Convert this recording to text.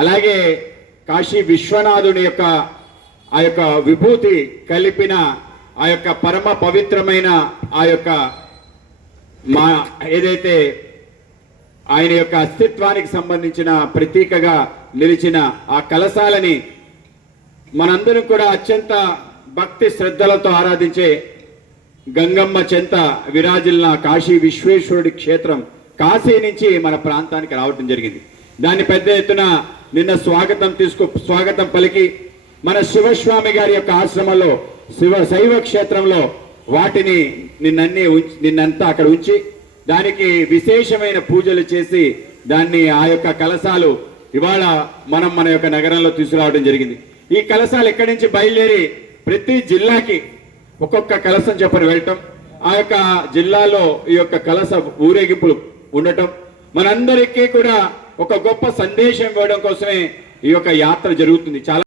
అలాగే కాశీ విశ్వనాథుని యొక్క ఆ యొక్క విభూతి కలిపిన ఆ యొక్క పరమ పవిత్రమైన ఆ యొక్క మా ఏదైతే ఆయన యొక్క అస్తిత్వానికి సంబంధించిన ప్రతీకగా నిలిచిన ఆ కలశాలని మనందరం కూడా అత్యంత భక్తి శ్రద్ధలతో ఆరాధించే గంగమ్మ చెంత విరాజిల్లిన కాశీ విశ్వేశ్వరుడి క్షేత్రం కాశీ నుంచి మన ప్రాంతానికి రావటం జరిగింది. దాన్ని పెద్ద ఎత్తున నిన్న స్వాగతం పలికి మన శివస్వామి గారి యొక్క ఆశ్రమంలో శైవ క్షేత్రంలో వాటిని నిన్నంతా అక్కడ ఉంచి దానికి విశేషమైన పూజలు చేసి దాన్ని ఆ యొక్క కలశాలు ఇవాళ మన యొక్క నగరంలో తీసుకురావడం జరిగింది. ఈ కలశాలు ఎక్కడి నుంచి బయలుదేరి ప్రతి జిల్లాకి ఒక్కొక్క కలశం చెప్పని వెళ్ళటం, ఆ యొక్క జిల్లాలో ఈ యొక్క కలశ ఊరేగింపులు ఉండటం మనందరికీ కూడా ఒక గొప్ప సందేశం ఇవ్వడం కోసమే ఈ యొక్క యాత్ర జరుగుతుంది. చాలా